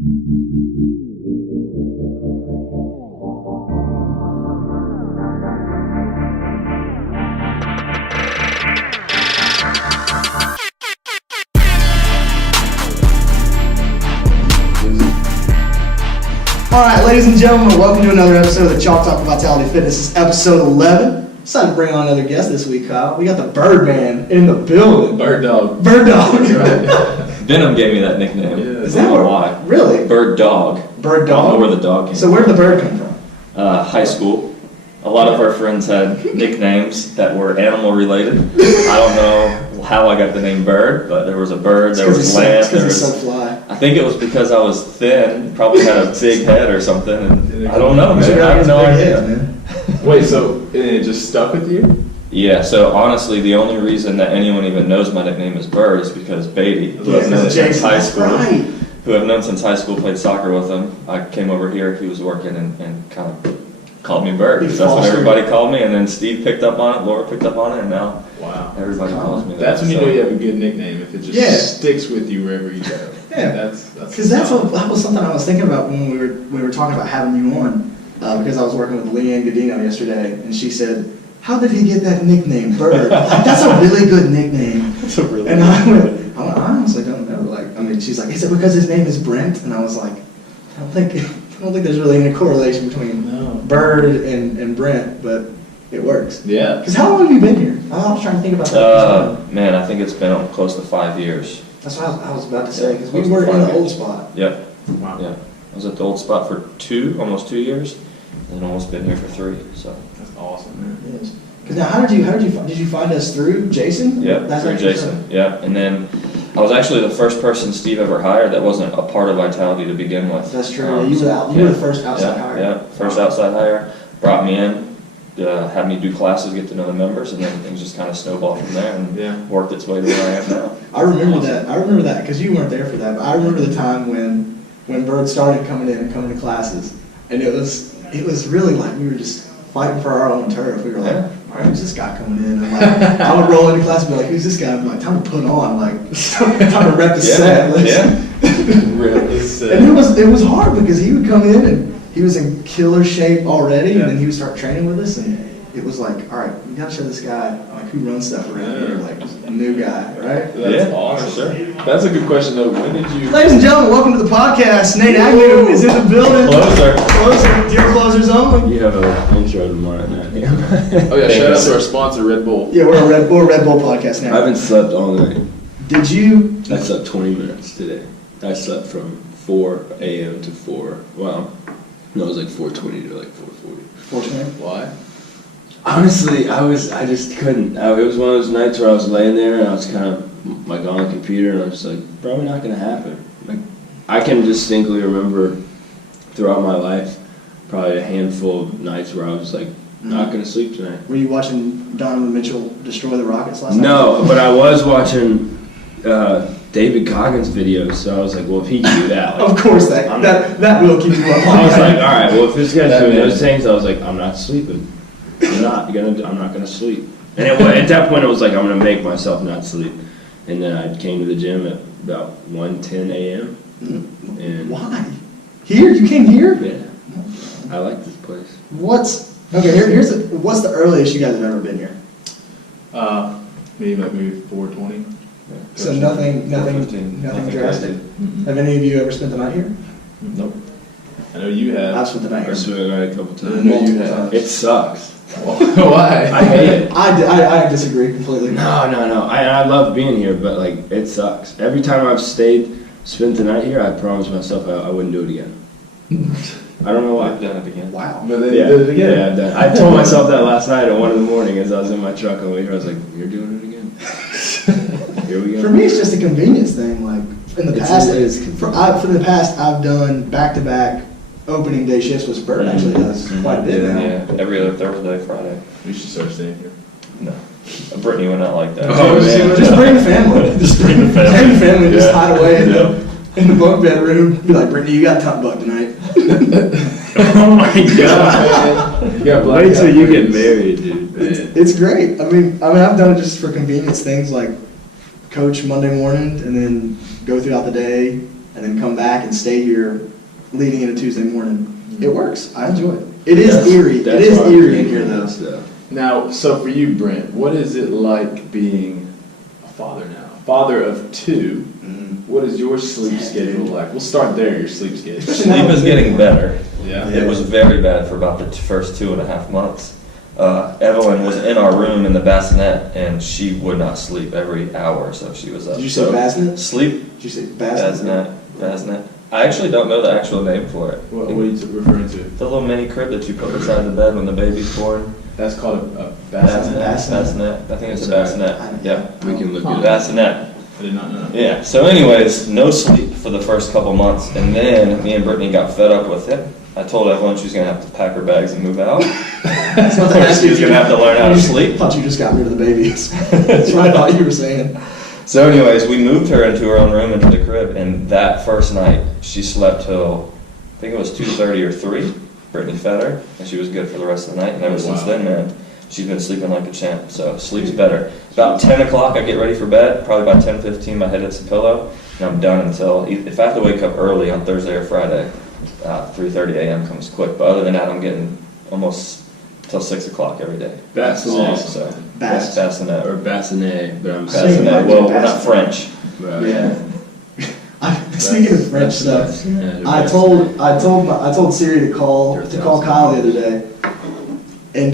All right, ladies and gentlemen, welcome to another episode of the Chalk Talk Vitality Fitness. This is episode 11. Decided to bring on another guest this week, Kyle. We got the Birdman in the building. Bird Dog. Bird Dog. Venom gave me that nickname. Yeah. Is that why? Really? Bird Dog. Bird Dog? I don't know where the dog came from. So where did the bird come from? High school. A lot of our friends had nicknames that were animal related. I don't know how I got the name Bird, but there was a bird, there was lamb, there was... so fly. I think it was because I was thin, probably had a big head or something, and I don't know, man. I have no idea. Man. Wait, so it just stuck with you? Yeah, so honestly, the only reason that anyone even knows my nickname is Bird is because Beatty, who I've known since high school, played soccer with him. I came over here, he was working, and kind of called me Bird, because that's what everybody called me, and then Steve picked up on it, Laura picked up on it, and now everybody calls me that. That's when you know you have a good nickname, if it just sticks with you wherever you go. Yeah, because that was something I was thinking about when we were talking about having you on, because I was working with Leanne Godino yesterday, and she said, "How did he get that nickname, Bird?" Like, that's a really good nickname. That's a really and I went, I honestly don't know. She's like, "Is it because his name is Brent?" And I was like, I don't think there's really any correlation between Bird and Brent, but it works. Yeah. Because how long have you been here? I was trying to think about that. Man, I think it's been close to 5 years. That's what I was about to say, because we were in the old spot. Yep. Wow. Yeah. I was at the old spot for almost 2 years, and almost been here for 3. So that's awesome, man. It is. Because now, did you find us through Jason? Yep, through Jason. Yep, and then I was actually the first person Steve ever hired that wasn't a part of Vitality to begin with. That's true. You were the first outside hire. Yeah, first outside hire. Brought me in, had me do classes, get to know the members, and then things just kind of snowballed from there and worked its way to where I am now. I remember that because you weren't there for that. But I remember the time when Bird started coming to classes, and it was really like we were just fighting for our own turf. We were like, all right, who's this guy coming in? And like, I would roll into class and be like, who's this guy? I'm like, time to put on, like, time to rep the set. Really set. And it was hard because he would come in and he was in killer shape already, and then he would start training with us, and it was like, all right, we gotta show this guy like who runs stuff around here, like a new guy, right? That's awesome. Sure. That's a good question though. When did you? Ladies and gentlemen, welcome to the podcast. Nate Agnew is in the building. Closer, dear closers only. You have an intro tomorrow night. Oh yeah, shout out to our sponsor, Red Bull. Yeah, we're a Red Bull podcast now. I haven't slept all night. Did you? I slept 20 minutes today. I slept from 4 a.m. to 4. Well, no, it was like 4:20 to like 4:40. 4:20. Why? Honestly, I just couldn't. It was one of those nights where I was laying there and I was kind of like on the computer and I was like, probably not gonna happen. Like, I can distinctly remember throughout my life probably a handful of nights where I was like, not gonna sleep tonight. Were you watching Donovan Mitchell destroy the Rockets last night? No, but I was watching David Goggins videos, so I was like, well, if he can do that, like, of course that will keep you up. I was like, all right, well, if this guy's doing those things, I was like, I'm not sleeping. I'm not gonna sleep. And at that point, it was like, I'm gonna make myself not sleep. And then I came to the gym at about 1:10 a.m. And why? Here? You came here? Yeah. I like this place. What's the earliest you guys have ever been here? Maybe 4:20. So nothing drastic. Have any of you ever spent the night here? Nope. I know you have. I've spent the night here. I spent the night a couple times. I know you have. It sucks. Why? I hate it. I disagree completely. No. I love being here, but like, it sucks. Every time I've spent the night here, I promised myself I wouldn't do it again. I don't know why. I've done it again. Wow. But then you did it again. Yeah, I've done it. I told myself that last night at 1 a.m. as I was in my truck on the way here. I was like, you're doing it again. Here we go. For me, it's just a convenience thing. Like in the past, for the past, I've done back-to-back opening day shifts, which Bert actually does quite a bit now. Yeah, every other Thursday, Friday. We should start staying here. No. Brittany would not like that. Just bring the family. Just bring the family. Bring the family and just hide away in the bunk bedroom. Be like, Brittany, you got top buck tonight. Oh my god. Wait till you get married, dude. It's great. I mean, I've done it just for convenience things like coach Monday morning and then go throughout the day, and then come back and stay here leading into Tuesday morning. It works. I enjoy it. It is eerie. It is eerie in here, though. Now, so for you, Brent, what is it like being a father now? Father of 2. What is your sleep schedule like? We'll start there, your sleep schedule. Sleep is getting better. Yeah. It was very bad for about the first 2.5 months. Evelyn was in our room in the bassinet, and she would not sleep every hour, so she was up. Did you say bassinet? Sleep. Did you say bassinet? Bassinet. I actually don't know the actual name for it. What are you referring to? The little mini crib that you put beside the bed when the baby's born. That's called a bassinet. Bassinet. I think it's a bassinet. Yeah. We can look at it. Bassinet. I did not know. Yeah. So anyways, no sleep for the first couple months, and then me and Brittany got fed up with it. I told Evelyn she was going to have to pack her bags and move out. Or she was going to have to learn how to sleep. I thought you just got rid of the babies. That's what I thought you were saying. So anyways, we moved her into her own room, into the crib, and that first night, she slept till, I think it was 2:30 or 3. Brittany fed her, and she was good for the rest of the night, and ever since then, man, she's been sleeping like a champ, so sleep's better. About 10 o'clock, I get ready for bed. Probably by 10:15, my head hits the pillow, and I'm done until, if I have to wake up early on Thursday or Friday, 3:30 a.m. comes quick. But other than that, I'm getting almost till 6 o'clock every day. Bassinet. So, Bassinet. Or bassinet, but I'm Bassinet. Well, we're not French. Right. Yeah. Speaking of French stuff, Yeah, I told Siri to call Kyle the other day, and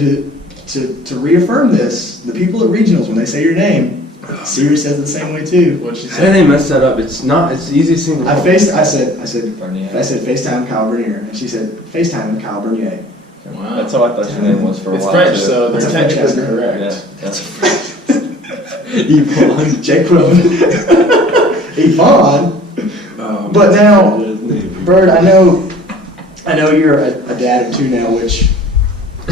to reaffirm this, the people at regionals, when they say your name, Siri says it the same way too. What'd she I say? think they messed that up. It's not. It's the easiest thing. I said FaceTime Kyle Bernier, and she said FaceTime Kyle Bernier. Wow. That's how I thought your name was for a It's while. French, too. so they're It's a French technically accent. correct. Yeah. Yvonne, Jake Crone, Yvonne. But now, Bird, I know you're a dad of 2 now, which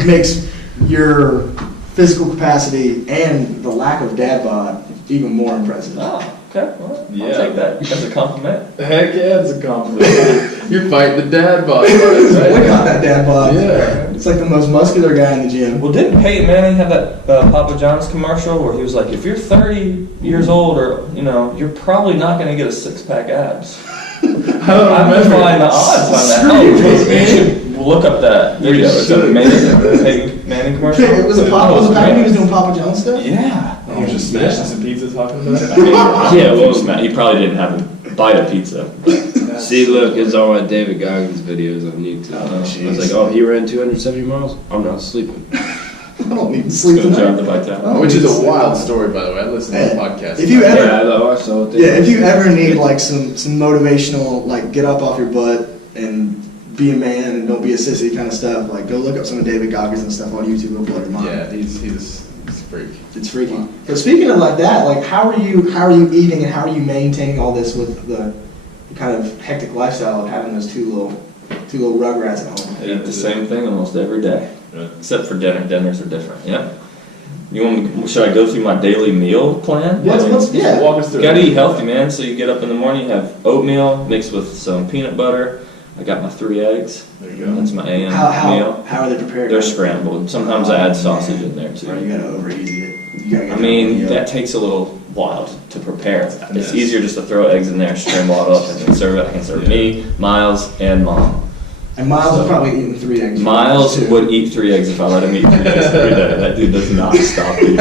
makes your physical capacity and the lack of dad bod even more impressive. Oh, okay. Well, Yeah. I'll take that as a compliment. Heck yeah, it's a compliment. You're fighting the dad bod. Look at that dad bod. Yeah. It's like the most muscular guy in the gym. Well, didn't Peyton Manning have that Papa John's commercial where he was like, if you're 30 years old or, you're probably not going to get a 6-pack abs. I'm defying the odds on that. Oh, you should look up that video. It's amazing. The Peyton Manning commercial. It was a Papa. Was it back when he was doing Papa John's stuff? Yeah. He was just smashing some pizza talking about it. Yeah, well, he probably didn't have a bite of pizza. See, look, it's all my David Goggins videos on YouTube. Oh, I was like, oh, he ran 270 miles? I'm not sleeping. I don't need to sleep Good job, tonight. the vitality. Oh, Which is it's- a wild story, by the way. I listened to the Yeah. podcast. If you ever- Yeah, I watched the whole thing. Yeah, if you ever need like some motivational, like get up off your butt and be a man and don't be a sissy kind of stuff, like go look up some of David Goggins and stuff on YouTube. It'll blow your mind. Yeah, he's a freak. It's freaky. But speaking of like that, like how are you eating and how are you maintaining all this with the kind of hectic lifestyle of having those two little rugrats at home? I eat the same thing almost every day, except for dinner. Dinners are different. Yep. Should I go through my daily meal plan? Yeah. Walk us through You gotta it. eat healthy, man. So you get up in the morning, you have oatmeal mixed with some peanut butter. I got my 3 eggs. There you go. That's my AM meal. How are they prepared? They're scrambled. Sometimes I add sausage in there too. Or you gotta over easy it. You gotta get I mean, the- that takes a little while to prepare. It's Yes. easier just to throw eggs in there, scramble it up, and then serve it. I can serve me, Miles, and Mom. And Miles So- is probably eating 3 eggs. Miles too. would eat 3 eggs if I let him eat 3 eggs every day. That dude does not stop eating.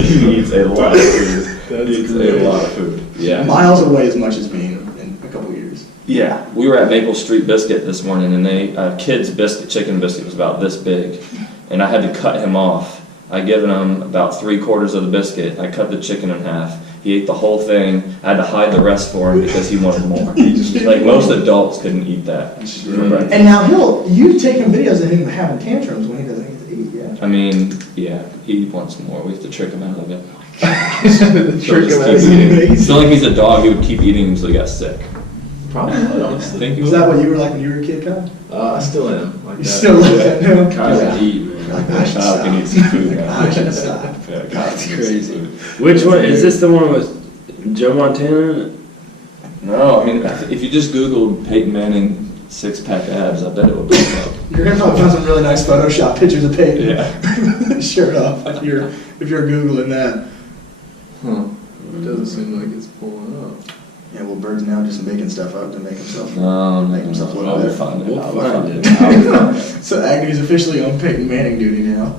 He eats a lot of food. That's He eats great. a lot of food. Yeah. Miles will weigh as much as me in a couple years. Yeah. We were at Maple Street Biscuit this morning, and kids biscuit, chicken biscuit was about this big, and I had to cut him off. I given him about 3/4 of the biscuit. I cut the chicken in half. He ate the whole thing. I had to hide the rest for him because he wanted more. Like most adults couldn't eat that. And now you've taken videos of him having tantrums when he doesn't get to eat, yeah? I mean, yeah, he wants more. We have to trick him out of it. Trick him He'll out. just keep eating. It's not like he's a dog. He would keep eating until he got sick. Probably not, honestly. Think he Was would? that what you were like when you were a kid, Kyle? I still am. Like You that. still look at him? Kyle's Yeah. to eat, man. Like, I should Kyle can stop. eat some food now. I should stop. Yeah, Kyle That's can eat crazy. some food. Which one? Is this the one with Joe Montana? No, I mean, if you just Google Peyton Manning 6-pack abs, I bet it would pop up. You're gonna probably find some really nice Photoshop pictures of Peyton. Yeah. Shirt off if you're Googling that. Huh. It doesn't seem like it's pulling up. Yeah, well, Bird's now just making stuff up to make himself No, make himself look I'll better. find it. We'll I'll find find it. it. So Agnew officially on Peyton Manning duty now.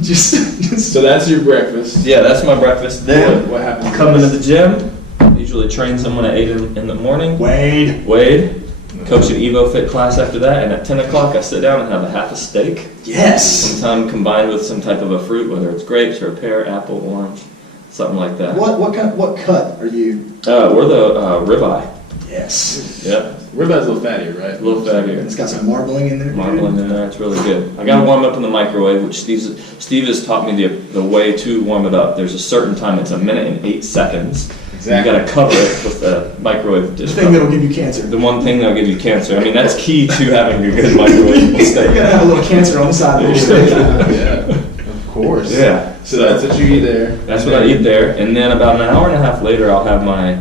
just So that's your breakfast. Yeah, that's my breakfast. Then What happens? come into the gym. Usually train someone at 8 in the morning. Wade. Coach an Evo Fit class after that, and at 10 o'clock I sit down and have a half a steak. Yes. Sometime combined with some type of a fruit, whether it's grapes or a pear, apple, orange, something like that. What cut are you? We're the ribeye. Yes. Yeah, Ribeyes a little fattier, right? a little fattier. It's got some marbling in there. Marbling in there, it's really good. I gotta warm up in the microwave, which Steve has taught me the way to warm it up. There's a certain time, it's 1 minute and 8 seconds. Exactly. You gotta cover it with the microwave The dish thing cover. that'll give you cancer. The one thing that'll give you cancer. I mean, that's key to having a good microwave You're steak. gonna have a little cancer on the side of your steak. Yeah, of course. Yeah. So that's what you eat there. That's what I eat there, and then about an hour and a half later, I'll have my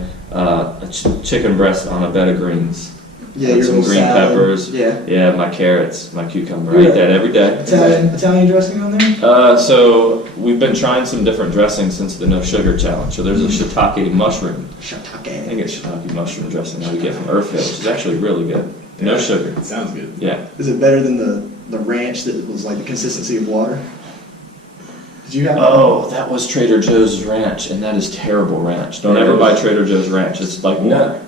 chicken breast on a bed of greens. Yeah, With your some little green salad. peppers. Yeah. My carrots, my cucumber. I eat that every day. Italian dressing on there? So we've been trying some different dressings since the no sugar challenge. So there's a shiitake mushroom. I think it's shiitake mushroom dressing that we get from Earth Hill, which is actually really good. No Yeah. sugar. It sounds good. Yeah. Is it better than the ranch that was like the consistency of water? Did you have? Oh, that was Trader Joe's ranch, and that is terrible ranch. Don't ever buy Trader Joe's ranch. It's like water.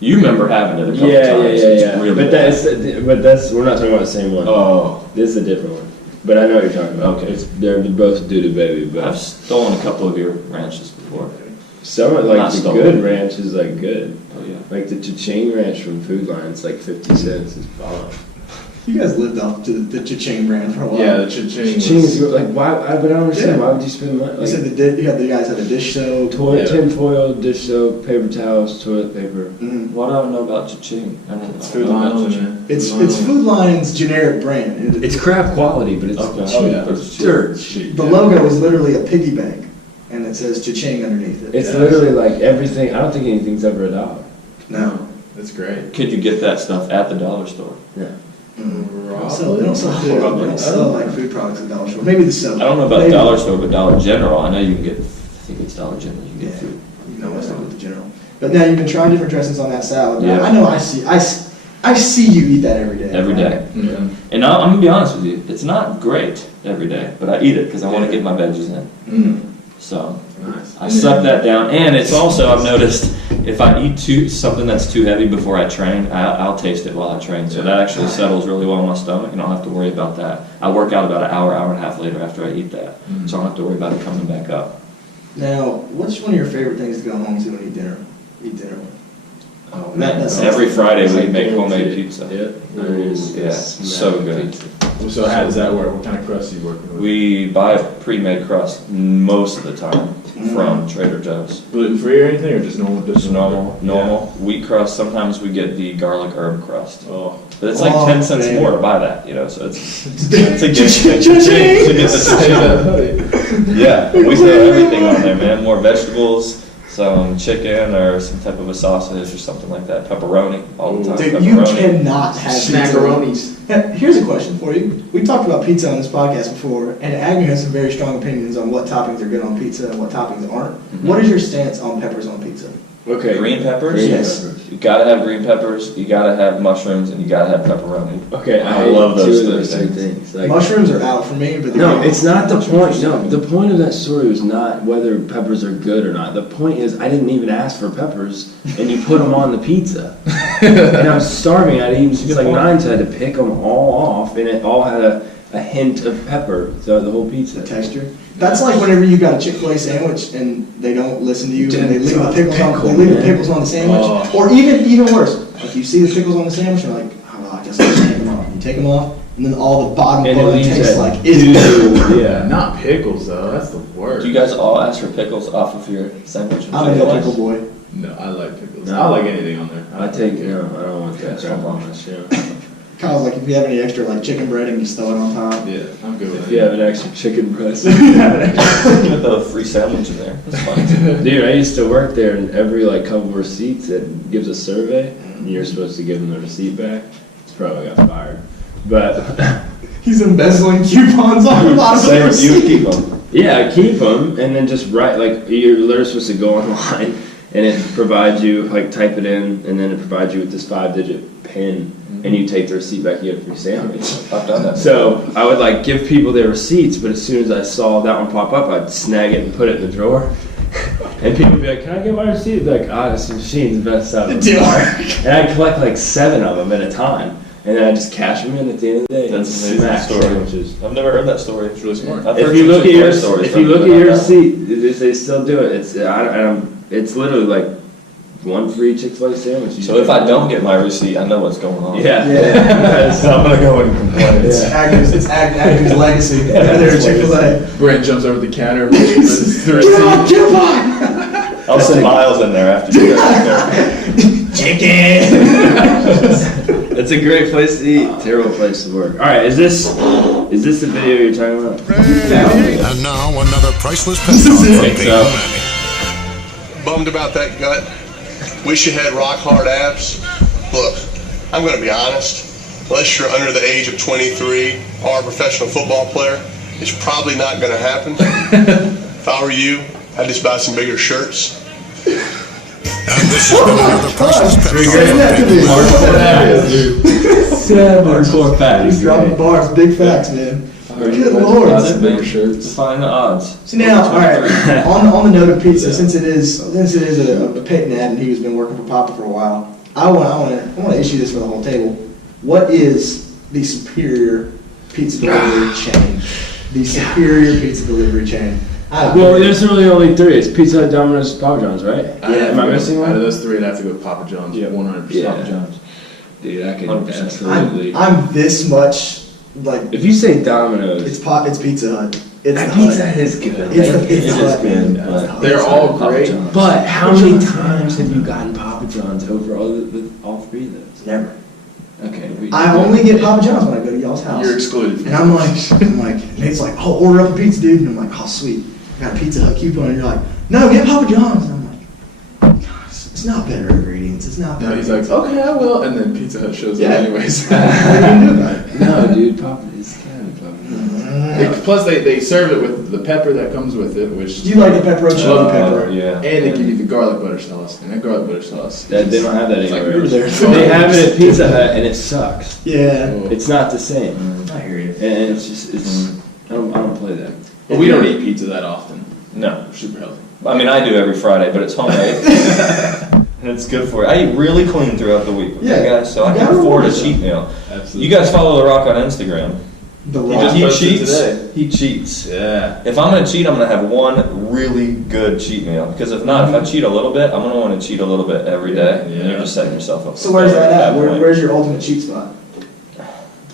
You remember having it a couple times. It's really But that's we're not talking about the same one. Oh, This is a different one. But I know what you're talking about. Okay. They're both doo-doo baby, but I've stolen a couple of your ranches before. some are Not like the stolen. good ranch is like good. Oh yeah. Like the cha-ching ranch from Food Line, it's like 50 cents. It's bomb. You guys lived up to the cha-ching brand for a while. Yeah, the cha-ching. Cha-ching is good. Like why? But I don't understand. Yeah. Why would you spend money? You Like, said you guys had a dish soap. toilet, Yeah. tin foil, dish soap, paper towels, toilet paper. Mhm. What do I know about cha-ching? I don't know. It's Food Line on there. It's Food Line's generic brand. It's crap quality, but it's Okay. cheap. Oh, yeah. It's dirt. Cheap. The logo is literally a piggy bank, and it says cha-ching underneath it. It's Yeah. literally like everything. I don't think anything's ever $1. No. That's great. Could you get that stuff at the dollar store? Yeah. They don't sell food. They don't sell like food products at Dollar Store. Maybe the soap. I don't know about Maybe. dollar store, but Dollar General. I know you can get. I think it's Dollar General. You can get Yeah. food. No, it's not with the general. But now you've been trying different dressings on that salad. Yeah. I know I see you eat that every day. Every day. Yeah. And I'm gonna be honest with you, it's not great every day, but I eat it because I want to get my veggies in. Mm. So Nice. I suck that down, and it's also I've noticed if I eat something that's too heavy before I train, I'll taste it while I train. So that actually settles really well in my stomach, and I don't have to worry about that. I work out about an hour and a half later after I eat that, so I don't have to worry about it coming back up. Now, what's one of your favorite things to go home to and eat dinner with? Oh, man, that's every Friday It's we like make homemade guaranteed. pizza. Yeah. Yeah, so good. So how does that work? What kind of crust are you working with? We buy a pre-made crust most of the time from Trader Joe's. Gluten-free or anything, or just normal? Just normal wheat crust. Sometimes we get the garlic herb crust. Oh. But it's like Oh, 10 cents baby. more to buy that, so it's a gift to get the Yeah, we throw everything on there, man. More vegetables, some chicken or some type of a sausage or something like that. Pepperoni all the time. Dude, you Pepperoni. cannot have Snackaronis. pizza. Here's a question for you. We talked about pizza on this podcast before, and Agnew has some very strong opinions on what toppings are good on pizza and what toppings aren't. What is your stance on peppers on pizza? Okay. Green peppers? Green Yes. peppers. You gotta have green peppers, you gotta have mushrooms, and you gotta have pepperoni. Okay, I I love love those two of those three three things. Like, Mushrooms are out for me, but no, it's not the point. No, Mushrooms. the point of that story was not whether peppers are good or not. The point is, I didn't even ask for peppers, and you put them on the pizza. And I was starving. I'd eaten since like 9, so I had to pick them all off, and it all had a hint of pepper throughout the whole pizza. The texture. That's like whenever you got a Chick-fil-A sandwich and they don't listen to you and they leave the pickles on. They leave the pickles on the sandwich, Oh. or even worse, like you see the pickles on the sandwich, you're like, oh, I guess I'll take them off. You take them off, and then all the bottom And it bun leaves tastes that like it's. Yeah. Not pickles though. That's the worst. Do you guys all ask for pickles off of your sandwich? from I'm a Chick-fil-A? pickle boy. No, I like pickles. No. I like anything on there. I take no, I don't want that Yeah, crap so on this. Yeah. Kyle's like, if you have any extra like chicken breading, just throw it on top. Yeah, I'm good with If it. you have an extra chicken breast. Put the free sandwich in there. That's fine. Dude, I used to work there, and every like couple of receipts, it gives a survey, and you're supposed to give them the receipt back. It's probably got fired, but He's embezzling coupons on the bottom of the Same, you receipt. keep them. yeah, I keep them, and then just write like you're literally supposed to go online and it provides you, like, type it in, and then it provides you with this 5-digit PIN, and you take the receipt back, you get a free sandwich. I've done that. So I would, like, give people their receipts, but as soon as I saw that one pop up, I'd snag it and put it in the drawer. And people would be like, "Can I get my receipt?" Like, this machine's the best stuff. And I'd collect like 7 of them at a time, and then I'd just cash them in at the end of the day. That's an smack amazing story. sandwiches. I've never heard that story. It's really smart. If you look at your receipt, they still do it. It's literally like 1 free Chick-fil-A sandwich. So if I don't get my receipt, I know what's going on. Yeah. So I'm gonna go and complain. It's Agnew's legacy. There at Chick-fil-A. Brent jumps over the counter. The receipt. Get up! I'll send Miles in there after you guys. Chicken! It's a great place to eat. Terrible place to work. All right, is this the video you're talking about? And now another priceless pep talk from Peyton Manning. Bummed about that gut. Wish you had rock hard abs. Look, I'm going to be honest. Unless you're under the age of 23 or a professional football player, it's probably not going to happen. If I were you, I'd just buy some bigger shirts. And this has been another priceless pep talk from Peyton Manning. Hardcore facts. He's dropping bars, big facts, man. Good Lord. Bigger shirts. Defying the odds. So now, all right, on the note of pizza, since it is a Peyton ad and he's been working for Papa for a while, I want to issue this for the whole table. What is the superior pizza delivery chain? The superior pizza delivery chain. Well, there's really only 3. It's Pizza Hut, Domino's, Papa John's, right? Am I missing one? Out of those 3, I'd have to go with Papa John's. Yeah. 100% Yeah. Papa John's. Dude, I can 100%. absolutely. I'm this much like If you say Domino's, it's Pizza Hut. It's that the pizza Hut. is good. It's the Pizza Hut. good, man. but They're all great. But how many times have you gotten Papa John's over all 3 of those? Never. Okay. I only get Papa John's when I go to y'all's house. You're excluded. And I'm like, Nate's like, oh, order up a pizza, dude. And I'm like, oh, sweet. I got a Pizza Hut coupon. And you're like, no, get Papa John's. And I'm like, gosh, it's not better ingredients. It's not better. No, he's like, okay, I will. And then Pizza Hut shows up anyways. What are you going to do about it? No, dude, Papa is kind of Papa John's. Plus, they serve it with the pepper that comes with it, which... Do you like the pepperoni? I love the pepper. Yeah. And they give you the garlic butter sauce. And that garlic butter sauce... They don't have that It's like anywhere. really else. They have it at Pizza Hut, and it sucks. Yeah. It's not the same. I hear you. And it's just, I don't play that. But we don't eat pizza that often. No. We're super healthy. I mean, I do every Friday, but it's homemade. And it's good for you. I eat really clean throughout the week, okay, Yeah. guys? So I can afford a cheat meal. Absolutely. You guys follow The Rock on Instagram. The He Rock. just He posted cheats. today. He cheats. Yeah. If I'm going to cheat, I'm going to have one really good cheat meal. Because if not, if I cheat a little bit, I'm going to want to cheat a little bit every day. And you're just setting yourself up. So where's that at? point. Where's your ultimate cheat spot?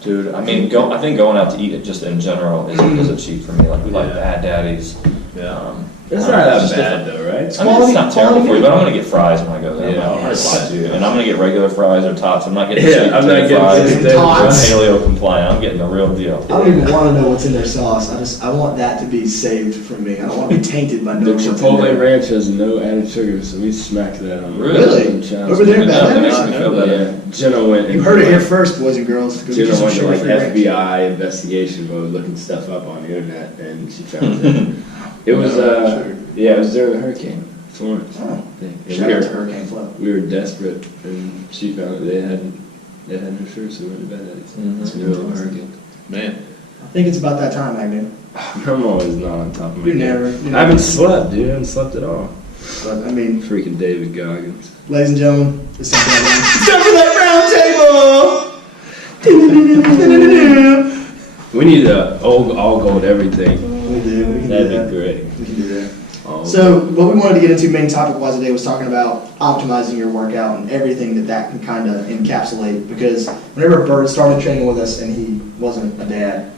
Dude, I mean, I think going out to eat it just in general is a cheat for me. Like, we like Bad Daddy's. Yeah. It's not that just bad, different. though, right? I mean, it's not terrible for you, but I'm going to get fries when I go there. Yeah. And I'm going to get regular fries or tots. I'm not getting Yeah, sweet I'm not potato getting fries. sweet potato Tots. I'm fries. paleo compliant. I'm getting the real deal. I don't even want to know what's in their sauce. I want that to be saved from me. I don't want to be tainted by The knowing what's in Chipotle there. Ranch has no added sugar, so we smacked that on. Really? Over there, No, Bad that makes Daddy's? me feel better. Yeah, Jenna went. You heard it here first, boys and girls. Go get you Jenna some went to like sugar-free ranch. FBI investigation mode, looking stuff up on the internet, and she found it. It was yeah, it was during the hurricane, Florence. Oh, thing. shout And out to Hurricane Flow. we were desperate, and she found that they had no sugar, so we went to Bad Daddy's. It's in the middle of a hurricane. Man. I think it's about that time, Agnew. I'm always not on top of my You're game. never. I haven't slept, dude. I haven't slept at all. But I mean, Freaking David Goggins. ladies and gentlemen, it's time for that round table. We need a all gold everything. We do. We can do That'd that. be great. We can do that. All So what we wanted to get into main topic-wise today was talking about optimizing your workout and everything that can kind of encapsulate. Because whenever Bird started training with us and he wasn't a dad,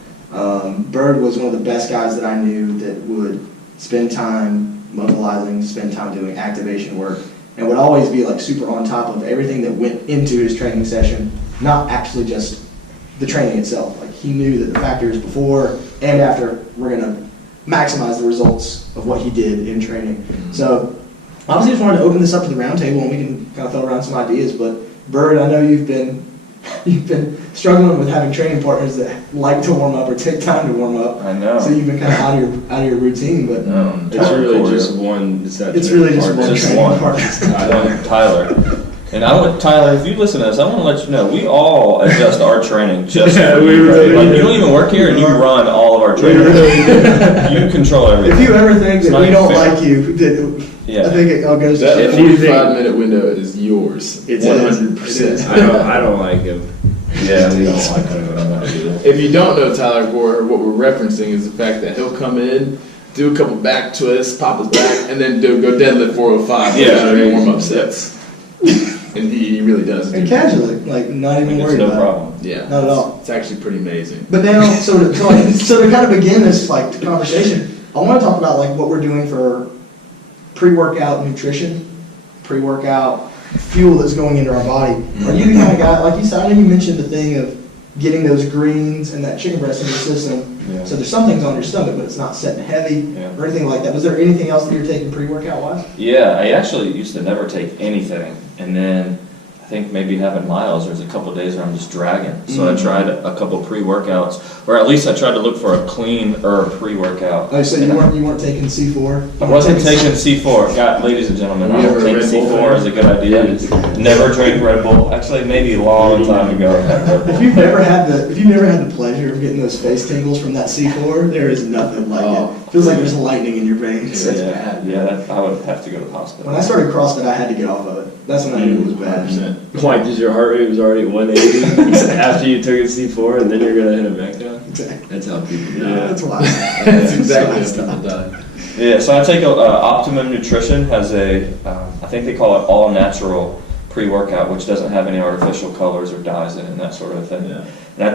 Bird was one of the best guys that I knew that would spend time mobilizing, spend time doing activation work, and would always be like super on top of everything that went into his training session, not actually just the training itself. Like he knew that the factors before and after were going to maximize the results of what he did in training. So obviously just wanted to open this up to the round table and we can kind of throw around some ideas, but Bird, I know you've been you've been struggling with having training partners that like to warm up or take time to warm up. I know. So you've been kind of out of your routine, but It's really just one. it's really just one Just training one. partner. Tyler. And Tyler, if you listen to this, I want to let you know, we all adjust our training just for we you. really Like, do. you don't even work here and you run all of our training. You control everything. If you ever think It's that not we don't fair. like you, I Yeah. think it all goes to That show. If you think- 45-minute window is yours. It is. 100%. I don't like him. Yeah, we don't like that. If you don't know Tyler Gore, what we're referencing is the fact that he'll come in, do a couple back twists, pop his back, and then go deadlift 405 Yeah. during warm-up sets. And he really does. And casually, like not even It's worried no about problem. Yeah. Not at all. It's actually pretty amazing. it. But now, so to kind of begin this like conversation, I want to talk about like what we're doing for pre-workout nutrition, pre-workout fuel that's going into our body. Are you the kind of guy, like you said, I know you mentioned the thing of getting those greens and that chicken breast in your system. Yeah. So there's some things on your stomach, but it's not setting heavy Yeah. or anything like that. Was there anything else that you're taking pre-workout wise? Yeah, I actually used to never take anything, and then I think maybe having miles, there's a couple of days where I'm just dragging. So I tried a couple pre-workouts, or at least I tried to look for a cleaner pre-workout. Oh, so And you weren't taking C4? I wasn't taking C4. God, ladies and gentlemen, I You don't ever think Red Bull C4 is a good idea. Never drank Red Bull. Actually, maybe a long time ago. I had Red Bull. If you've never had the pleasure of getting those face tingles from that C4, there is nothing like Oh. it. Feels like there's lightning in your veins. That's Yeah, bad. I would have to go to the hospital. When I started CrossFit, I had to get off of it. That's when I knew it was bad. 100%. Why? Because your heart rate was already at 180 after you took a C4, and then you're gonna hit a back down. Exactly. That's how people die. That's why. That's exactly what people die. Yeah, so I take Optimum Nutrition has I think they call it all natural pre-workout, which doesn't have any artificial colors or dyes in it and that sort of thing. Yeah. And I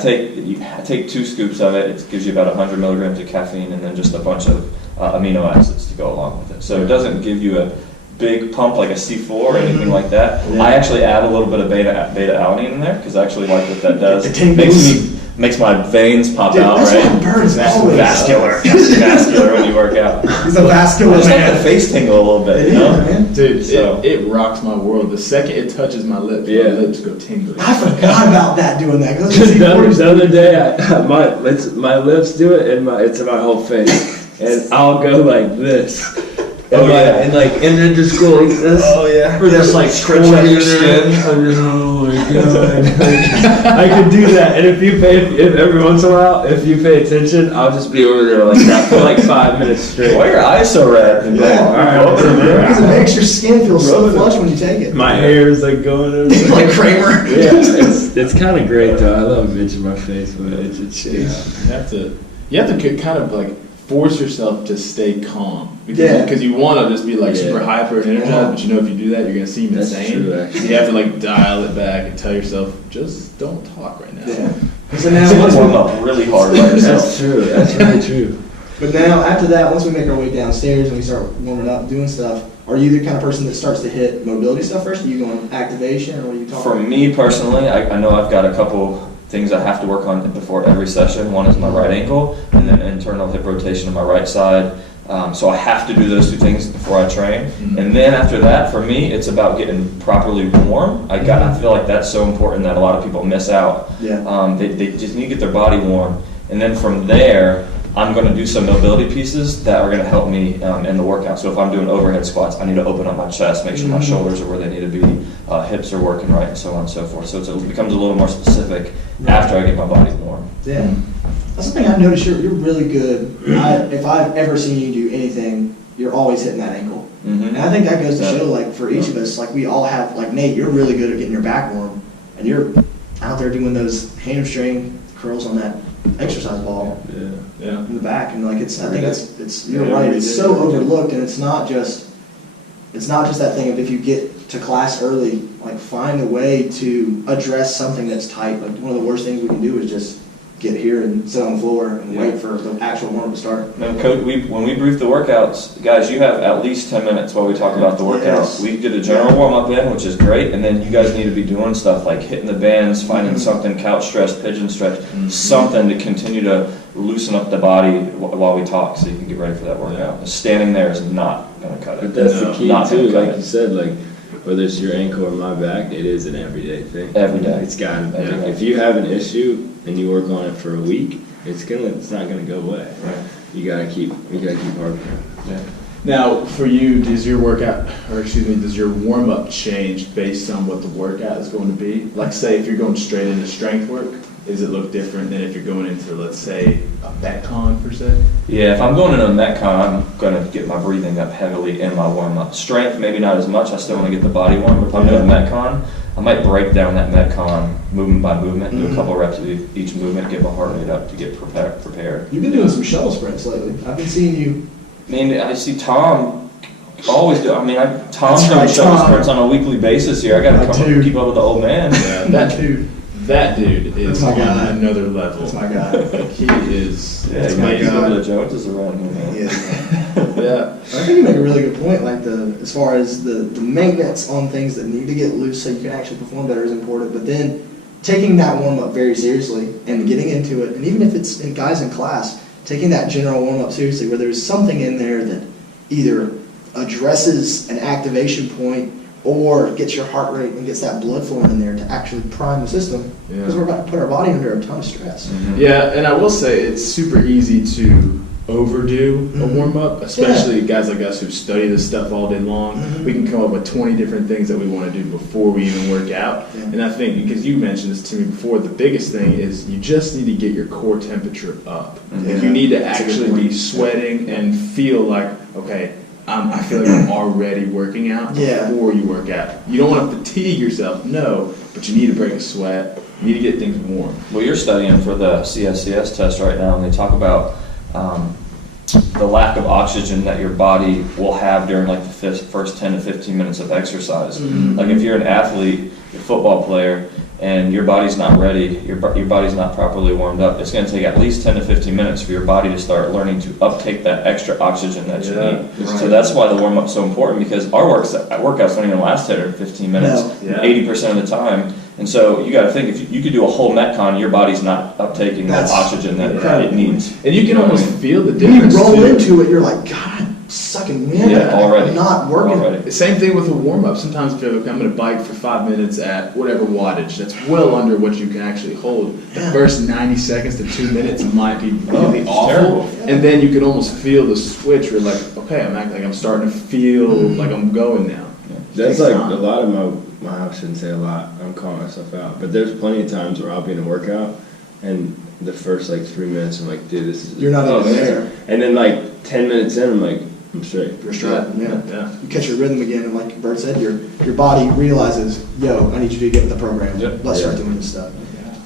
take 2 scoops of it. It gives you about 100 milligrams of caffeine and then just a bunch of amino acids to go along with it. So it doesn't give you a big pump like a C4 or anything like that. Yeah. I actually add a little bit of beta alanine in there because I actually like what that does. It tingles. Makes my veins pop Dude, out, that's right? what Bird's always Vascular. Vascular when you work out. He's a vascular I just like man. the face tingle a little bit, It you is, know? man. Dude, So- it rocks my world. The second it touches my lips, Yeah. my lips go tingling. I forgot about that doing that. 'Cause The C4 the other day, my lips do it, and it's in my whole face, and I'll go like this. Oh, yeah. And then just go like this. Oh, yeah. Or just like Stretch out your skin. I'm just, oh my god. I could do that, and if every once in a while, if you pay attention, I'll just be over there like that for like 5 minutes straight. Why are your eyes so red? Yeah. Alright, Because it makes your skin feel so flush when you take it. My hair is like going over. Like Kramer. Yeah, it's kind of great though. I love bitching my face, but it's You have to kind of like force yourself to stay calm. Yeah. Because you want to just be like Yeah. super hyper and energized, Yeah. but you know if you do that, you're going to seem That's insane. true, actually. You have to like dial it back and tell yourself, just don't talk right now. Yeah. So now, Someone once warm we, up really hard by yourself. That's true. That's really true. but now after that, once we make our way downstairs and we start warming up, doing stuff, are you the kind of person that starts to hit mobility stuff first? Are you going activation, or are you talking? For me personally, I know I've got a couple things I have to work on before every session. One is my right ankle, and then internal hip rotation on my right side. So I have to do those 2 things before I train. And then after that, for me, it's about getting properly warm. I feel like that's so important that a lot of people miss out. Yeah. They just need to get their body warm. And then from there, I'm going to do some mobility pieces that are going to help me in the workout. So if I'm doing overhead squats, I need to open up my chest, make sure my shoulders are where they need to be, hips are working right, and so on and so forth. So it becomes a little more specific after I get my body warm. Yeah. That's the thing I've noticed. You're really good. If I've ever seen you do anything, you're always hitting that ankle. And I think that goes to show, like, for each of us, like, we all have, like, Nate, you're really good at getting your back warm, and you're out there doing those hamstring curls on that exercise ball Yeah. in the back, and like I think it's you're Yeah, right. we It's did. so overlooked, and it's not just that thing of if you get to class early, like find a way to address something that's tight. Like one of the worst things we can do is just get here and sit on the floor and wait for the actual warm to start. Now, Coach, when we brief the workouts, guys, you have at least 10 minutes while we talk about the workouts. Yes. We did a general warm-up in, which is great, and then you guys need to be doing stuff like hitting the bands, finding something, couch stretch, pigeon stretch, something to continue to loosen up the body while we talk so you can get ready for that workout. Standing there is not going to cut it. But that's the key Not gonna too, cut like it. you said, like whether it's your ankle or my back, it is an everyday thing. Every day. It's got to be. Every day. If you have an issue and you work on it for a week, it's not gonna go away. Right. You gotta keep working. Yeah. Now, for you, does your warm-up change based on what the workout is going to be? Like, say, if you're going straight into strength work, does it look different than if you're going into, let's say, a Metcon, per se? Yeah, if I'm going into a Metcon, I'm going to get my breathing up heavily in my warm-up. Strength, maybe not as much. I still want to get the body warm. But if I'm doing a Metcon, I might break down that Metcon movement by movement, do a couple reps of each movement, get my heart rate up to get prepared. You've been doing some shuttle sprints lately. I've been seeing you. I mean, I see Tom always do. I mean, Tom's That's doing right, shuttle Tom. sprints on a weekly basis here. I got to My come up dude. and keep up with the old man. Yeah, that dude is That's my on guy. another level. That's my guy. He is. Yeah, That's you my got to keep guy. up with the Joneses around here, man. Yeah. I think you make a really good point. Like as far as the maintenance on things that need to get loose so you can actually perform better is important. But then taking that warm up very seriously and getting into it, and even if it's guys in class, taking that general warm up seriously, where there's something in there that either addresses an activation point or gets your heart rate and gets that blood flowing in there to actually prime the system, because we're about to put our body under a ton of stress. Yeah, and I will say it's super easy to overdo a warm-up, especially guys like us who study this stuff all day long. We can come up with 20 different things that we want to do before we even work out. Yeah. And I think, because you mentioned this to me before, the biggest thing is you just need to get your core temperature up. Like, you need to That's a good actually be point. sweating and feel like, okay, I feel like I'm already working out before you work out. You don't want to fatigue yourself, no, but you need to break a sweat. You need to get things warm. Well, you're studying for the CSCS test right now, and they talk about the lack of oxygen that your body will have during like the first 10 to 15 minutes of exercise. Like if you're an athlete, you're a football player, and your body's not ready, your body's not properly warmed up, it's going to take at least 10 to 15 minutes for your body to start learning to uptake that extra oxygen that you need. Right. So that's why the warm-up's so important, because our workouts don't even last 10 or 15 minutes, No. Yeah. 80% of the time. And so you got to think, if you could do a whole Metcon, your body's not uptaking that That's oxygen that incredible. it needs. And you can know what I almost mean? feel the When you difference. roll too. into it, you're like, God, I'm sucking wind. Yeah, already. I'm not working. Already. Same thing with a warm-up. Sometimes I feel like I'm going to bike for 5 minutes at whatever wattage. That's well under what you can actually hold. The Yeah. first 90 seconds to 2 minutes might be really it's awful. terrible. And then you can almost feel the switch where like, okay, I'm acting like I'm starting to feel like I'm going now. That's Takes like time. a lot of I shouldn't say a lot, I'm calling myself out, but there's plenty of times where I'll be in a workout and the first like 3 minutes I'm like, dude, this is You're not even there. And then like 10 minutes in I'm like, I'm straight. You're straight. Yeah. Yeah. You catch your rhythm again, and like Bert said, your body realizes, yo, I need you to get with the program. Yep. Let's start doing this stuff.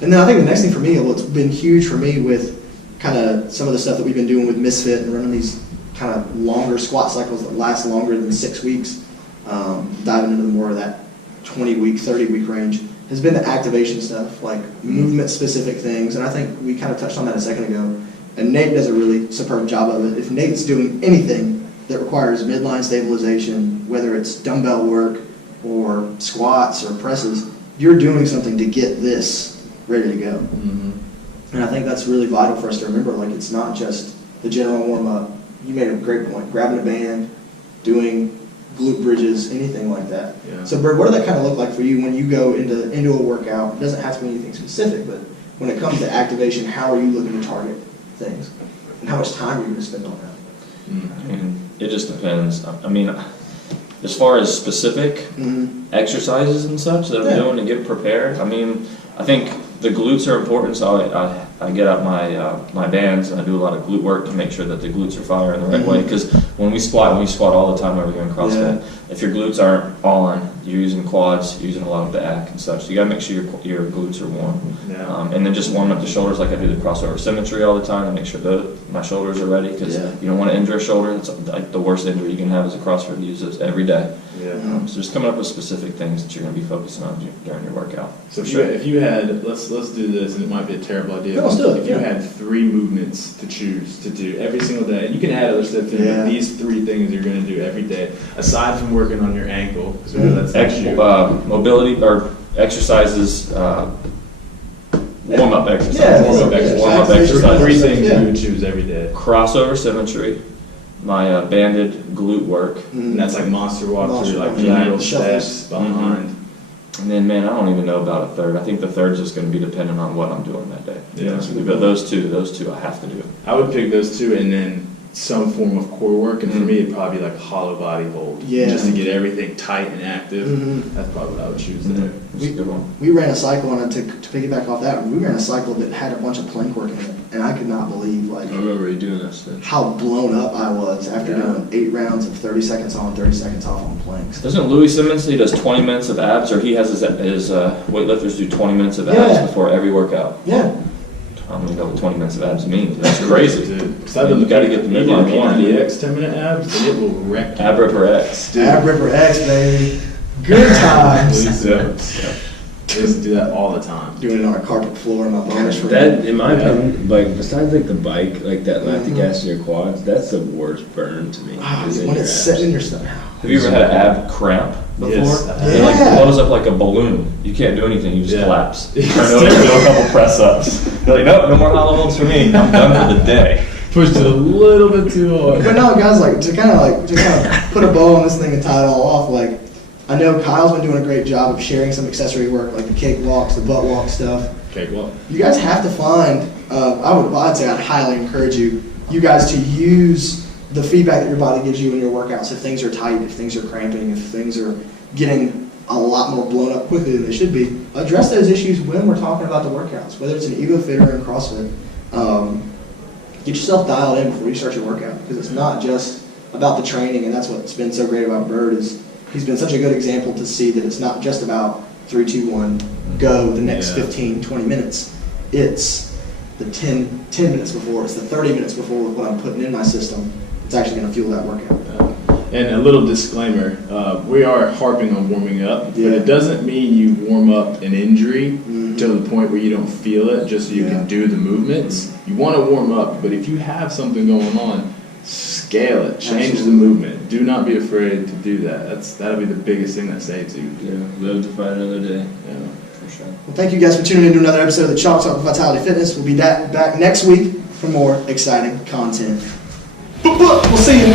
And then I think the next thing for me, what's been huge for me with kind of some of the stuff that we've been doing with Misfit and running these kind of longer squat cycles that last longer than 6 weeks, diving into more of that 20-week, 30-week range, has been the activation stuff, like movement-specific things. And I think we kind of touched on that a second ago. And Nate does a really superb job of it. If Nate's doing anything that requires midline stabilization, whether it's dumbbell work or squats or presses, you're doing something to get this ready to go. And I think that's really vital for us to remember. Like, it's not just the general warm-up. You made a great point. Grabbing a band, doing glute bridges, anything like that. Yeah. So, Bert, what does that kind of look like for you when you go into a workout? It doesn't have to be anything specific, but when it comes to activation, how are you looking to target things? And how much time are you going to spend on that? I mean, it just depends. I mean, as far as specific exercises and such that I'm doing to get prepared, I mean, I think the glutes are important, so I get out my bands and I do a lot of glute work to make sure that the glutes are firing the right way. Because when we squat all the time over here in CrossFit. If your glutes aren't on, you're using quads, you're using a lot of back and such. So you got to make sure your glutes are warm. Yeah. And then just warm up the shoulders, like I do the crossover symmetry all the time, and make sure that my shoulders are ready, because you don't want to injure a shoulder. It's like the worst injury you can have as a CrossFit. Use this every day. So just coming up with specific things that you're going to be focusing on during your workout. So if you had, let's do this, and it might be a terrible idea. No, let's do it, If you had 3 movements to choose to do every single day, and you can add other stuff in, but these 3 things you're going to do every day, aside from working on your ankle, because we know that's an issue. Mobility or exercises, warm-up exercises. Yeah, Warm-up yeah. exercises. 3 things you would choose every day. Crossover symmetry, my banded glute work. And that's like monster walk Monster through, like walk. lateral Shuffles. steps behind. And then, man, I don't even know about a third. I think the third's just going to be dependent on what I'm doing that day. to be Yeah. honest with you. But those two I have to do. I would pick those two and then some form of core work. And for me, it'd probably be like a hollow body hold. Yeah. Just to get everything tight and active. Mhm. That's probably what I would choose there. That's a good one. We ran a cycle, and to piggyback off that, we ran a cycle that had a bunch of plank work in it, and I could not believe like I remember you doing that stuff. how blown up I was after doing 8 rounds of 30 seconds on, 30 seconds off on planks. Doesn't Louis Simmons say he does 20 minutes of abs, or he has his weightlifters do 20 minutes of abs Yeah. before every workout? Yeah. I don't even know what 20 minutes of abs means. That's crazy. Dude, You gotta get the midline one. P90X 10-minute abs, and it will wreck you. Ab Ripper X. Dude. Ab Ripper X, baby. Good times. Please do. I used to do that all the time. Doing it on a carpet floor in my bonus room. That, in my Yeah. opinion, like besides like the bike, like that lactic acid in your quads, that's the worst burn to me. is in When your it's abs. sitting in your stomach. Have you ever had an ab cramp before? Yes, I have. It like Yeah. blows up like a balloon. You can't do anything. You just Yeah. collapse. It's Turn over, do a couple press ups. You're like, nope, no more hollow holds for me. I'm done for the day. Pushed it a little bit too hard. But no, guys, like to kind of put a bow on this thing and tie it all off. Like, I know Kyle's been doing a great job of sharing some accessory work, like the cake walks, the butt walk stuff. Cakewalk. You guys have to find. I'd say I'd highly encourage you guys to use the feedback that your body gives you in your workouts. If things are tight, if things are cramping, if things are getting a lot more blown up quickly than they should be, address those issues when we're talking about the workouts. Whether it's an Evo Fit or in CrossFit, get yourself dialed in before you start your workout, because it's not just about the training, and that's what's been so great about Bird is he's been such a good example to see that it's not just about 3, 2, 1, go the next 15, 20 minutes. It's the 10 minutes before, it's the 30 minutes before what I'm putting in my system. It's actually going to fuel that workout. And a little disclaimer, we are harping on warming up, but Yeah. it doesn't mean you warm up an injury Mhm. to the point where you don't feel it, just so you Yeah. can do the movements. You want to warm up, but if you have something going on, scale it, change Absolutely. the movement. Do not be afraid to do that. That'll be the biggest thing that saves you. Yeah, live to fight another day. Yeah. For sure. Well, thank you guys for tuning in to another episode of the Chalk Talk Vitality Fitness. We'll be back next week for more exciting content. We'll see you.